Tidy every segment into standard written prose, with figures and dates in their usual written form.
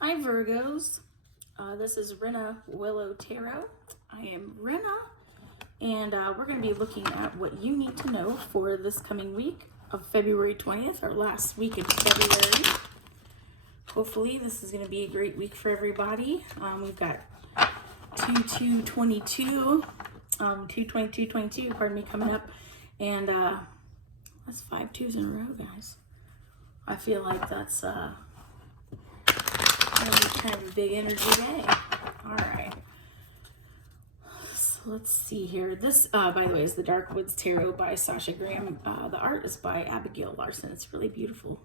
Hi Virgos, this is Rena Willow Tarot. I am Rena, and we're going to be looking at what you need to know for this coming week of February 20th, or last week in February. Hopefully this is going to be a great week for everybody. We've got 2/2/22, 2/22/22, pardon me, coming up, and that's 5 2s in a row, guys. I feel like that's kind of a big energy day. All right. So let's see here. This, by the way, is the Dark Woods Tarot by Sasha Graham. The art is by Abigail Larson. It's really beautiful,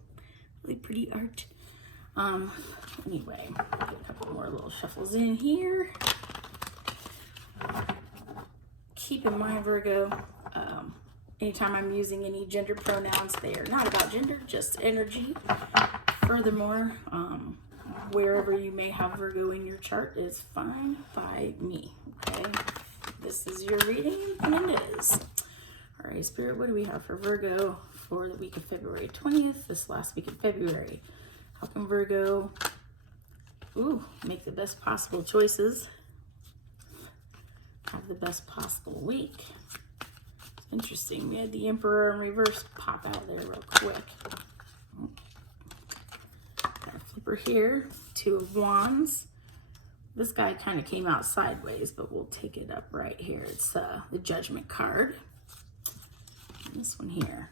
really pretty art. Anyway, get a couple more little shuffles in here. Keep in mind, Virgo, anytime I'm using any gender pronouns, they are not about gender, just energy. Furthermore, wherever you may have Virgo in your chart is fine by me, okay? This is your reading, and it is. All right, Spirit, what do we have for Virgo for the week of February 20th, this last week of February? How can Virgo, make the best possible choices, have the best possible week? It's interesting, we had the Emperor in reverse pop out there real quick. Flipper here, 2 of Wands. This guy kind of came out sideways, but we'll take it up right here. It's the Judgment card. And this one here,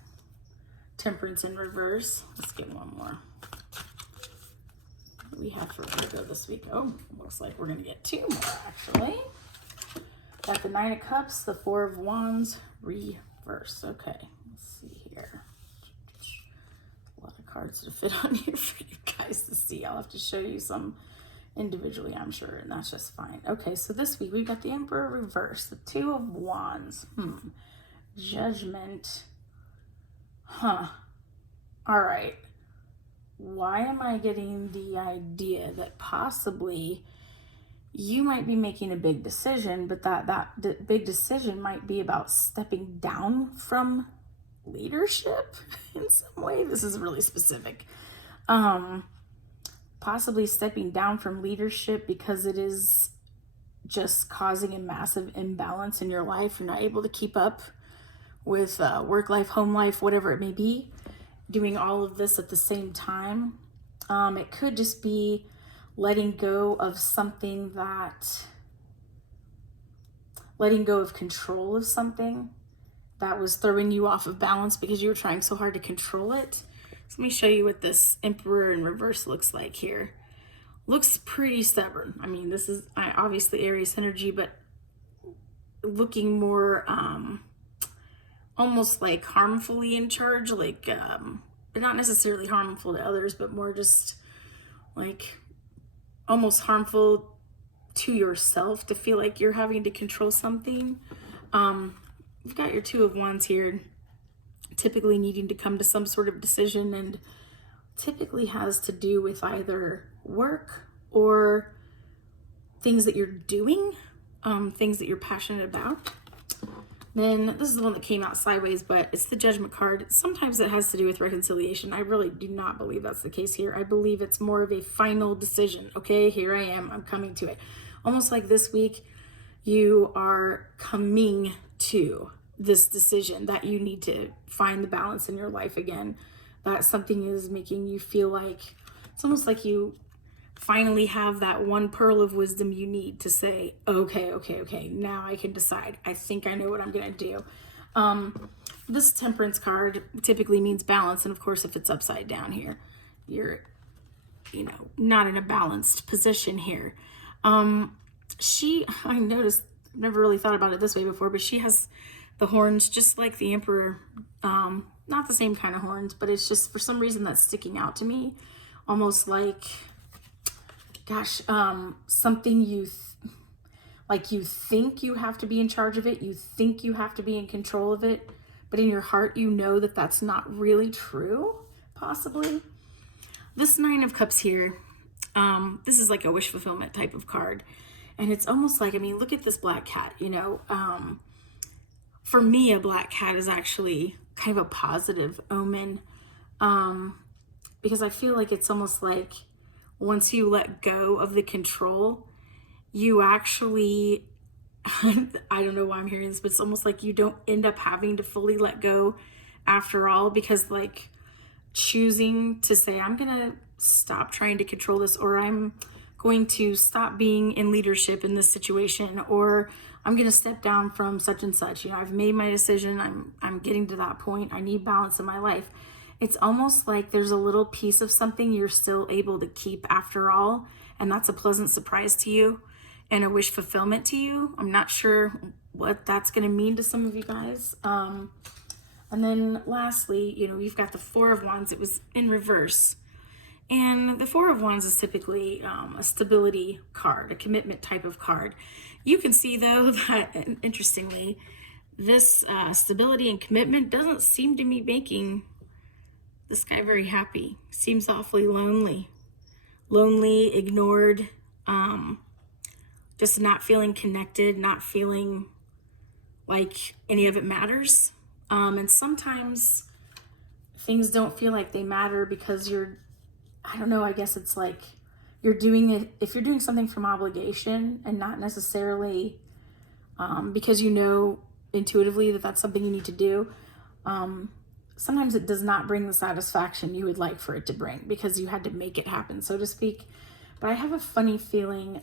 Temperance in reverse. Let's get one more. What do we have for Virgo this week? Oh, looks like we're gonna get 2 more actually. Got the 9 of Cups, the 4 of Wands, reverse. Okay, let's see here. A lot of cards to fit on here for you guys to see. I'll have to show you some individually, I'm sure, and that's just fine. Okay, so this week we've got the Emperor reverse, the 2 of Wands, Judgment, all right. Why am I getting the idea that possibly you might be making a big decision, but that big decision might be about stepping down from leadership in some way? This is really specific. Possibly stepping down from leadership because it is just causing a massive imbalance in your life. You're not able to keep up with work life, home life, whatever it may be, doing all of this at the same time. It could just be letting go of something letting go of control of something that was throwing you off of balance because you were trying so hard to control it. So let me show you what this Emperor in reverse looks like here. Looks pretty stubborn. I mean, this is obviously Aries energy, but looking more almost like harmfully in charge, like but not necessarily harmful to others, but more just like almost harmful to yourself to feel like you're having to control something. You've got your 2 of Wands here, typically needing to come to some sort of decision, and typically has to do with either work or things that you're doing, things that you're passionate about. Then this is the one that came out sideways, but it's the Judgment card. Sometimes it has to do with reconciliation. I really do not believe that's the case here. I believe it's more of a final decision. Okay, here I am. I'm coming to it. Almost like this week, you are coming to this decision that you need to find the balance in your life again. That something is making you feel like, it's almost like you finally have that one pearl of wisdom you need to say, okay, now I can decide. I think I know what I'm gonna do. This Temperance card typically means balance, and of course if it's upside down here, you're not in a balanced position here. I noticed, never really thought about it this way before, but she has the horns just like the Emperor. Not the same kind of horns, but it's just for some reason that's sticking out to me. Almost like, gosh, something you think you have to be in charge of it. You think you have to be in control of it, but in your heart, you know that that's not really true, possibly. This 9 of Cups here, this is like a wish fulfillment type of card. And it's almost like, I mean, look at this black cat, for me, a black cat is actually kind of a positive omen, because I feel like it's almost like once you let go of the control, you actually, I don't know why I'm hearing this, but it's almost like you don't end up having to fully let go after all, because like choosing to say, I'm going to stop trying to control this, or I'm going to stop being in leadership in this situation, or I'm going to step down from such and such. You know, I've made my decision. I'm getting to that point. I need balance in my life. It's almost like there's a little piece of something you're still able to keep after all. And that's a pleasant surprise to you and a wish fulfillment to you. I'm not sure what that's going to mean to some of you guys. And then lastly, you know, you've got the Four of Wands. It was in reverse. And the Four of Wands is typically a stability card, a commitment type of card. You can see, though, that, interestingly, this stability and commitment doesn't seem to be making this guy very happy. Seems awfully lonely. Lonely, ignored, just not feeling connected, not feeling like any of it matters. And sometimes things don't feel like they matter because you're, I don't know, I guess it's like you're doing it, if you're doing something from obligation and not necessarily because you know intuitively that that's something you need to do, sometimes it does not bring the satisfaction you would like for it to bring because you had to make it happen, so to speak. But I have a funny feeling,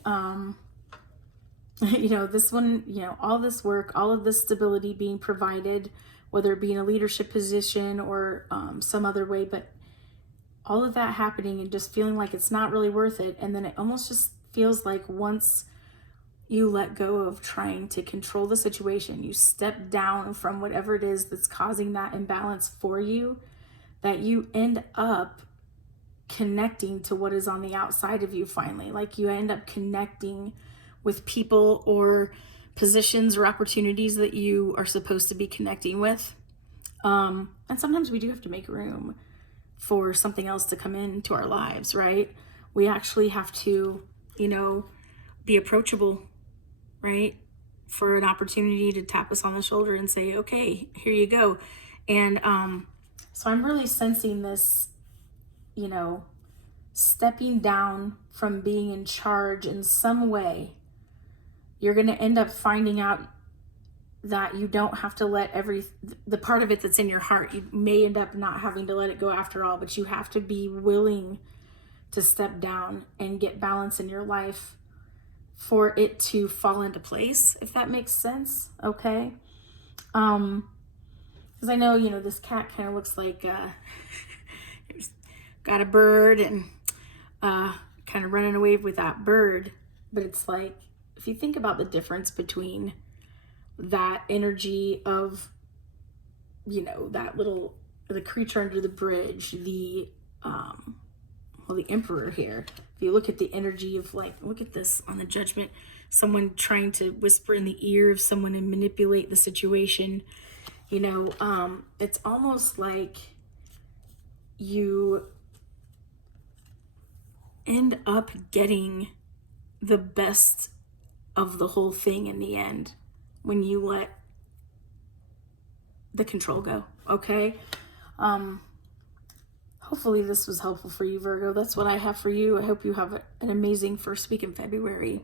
you know, this one, you know, all this work, all of this stability being provided, whether it be in a leadership position or some other way, but all of that happening and just feeling like it's not really worth it. And then it almost just feels like once you let go of trying to control the situation, you step down from whatever it is that's causing that imbalance for you, that you end up connecting to what is on the outside of you finally. Like you end up connecting with people or positions or opportunities that you are supposed to be connecting with. And sometimes we do have to make room for something else to come into our lives, right? We actually have to, you know, be approachable, right? For an opportunity to tap us on the shoulder and say, okay, here you go. And so I'm really sensing this, you know, stepping down from being in charge in some way. You're going to end up finding out that you don't have to let the part of it that's in your heart, you may end up not having to let it go after all, but you have to be willing to step down and get balance in your life for it to fall into place, if that makes sense. Okay. Because I know, you know, this cat kind of looks like got a bird and kind of running away with that bird, but it's like, if you think about the difference between that energy of, you know, that little, the creature under the bridge, the the emperor here, if you look at the energy of, like, look at this on the Judgment, someone trying to whisper in the ear of someone and manipulate the situation, you know, it's almost like you end up getting the best of the whole thing in the end when you let the control go. Okay. Hopefully this was helpful for you, Virgo. That's what I have for you. I hope you have an amazing first week in February.